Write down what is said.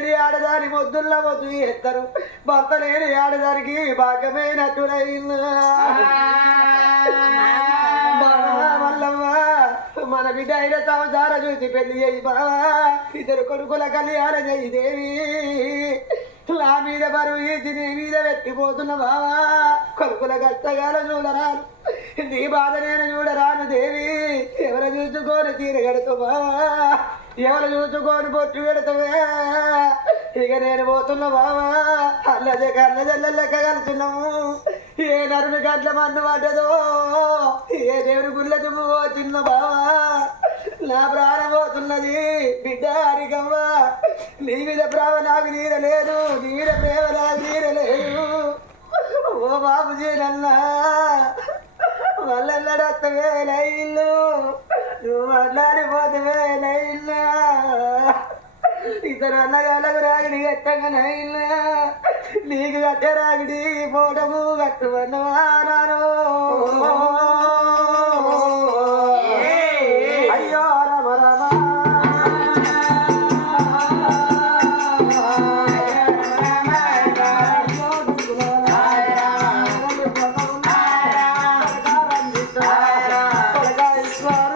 లేని ఆడదాని మొద్దుల్లో మొద్దు చేస్తారు భర్త లేని ఆడదానికి భాగ్యమైనట్టునైంది మల్లమ్మ మన బిడ్డ అయిన సంసార చూసి పెళ్లి చేయి బావా ఇద్దరు కొడుకుల కళ్యాణం చేయి దేవి నా మీద బరువు ఈసి నీ మీద పెట్టిపోతున్న బావా కొడుకుల కష్టగాలు చూడరాను నీ బాధ నేను చూడరాను దేవి ఎవరు చూసుకోని తీర కడుతూ బావా ఎవరు చూసుకోని పొట్టు పెడతావే ఇక నేను పోతున్నా బావా అల్లదే కళ్ళజల్లెక్క కలుతున్నాము ఏ నరుని గట్ల మన్ను పడ్డదో ఏ దేవుని గుళ్ళ తుమ్ము చిన్న బావా నా ప్రాణం పోతున్నది బిడ్డ హరికవ్వ నీ మీద ప్రేమ నాకు తీరలేదు నీ మీద ప్రేమ నాకు తీరలేదు ఓ బాబుజీ నన్నా వల్లెల్లడొత్తవే లైన్లు నువ్వు మాట్లాడిపోతవే లైన్లా ఇతరు అన్నగాళ్ళకు రాగిడి కట్టంగా నైన్లా నీకు కట్టే రాగిడి పోవడము కట్టువన్నవా నాను అయ్యో రమ రమ Islam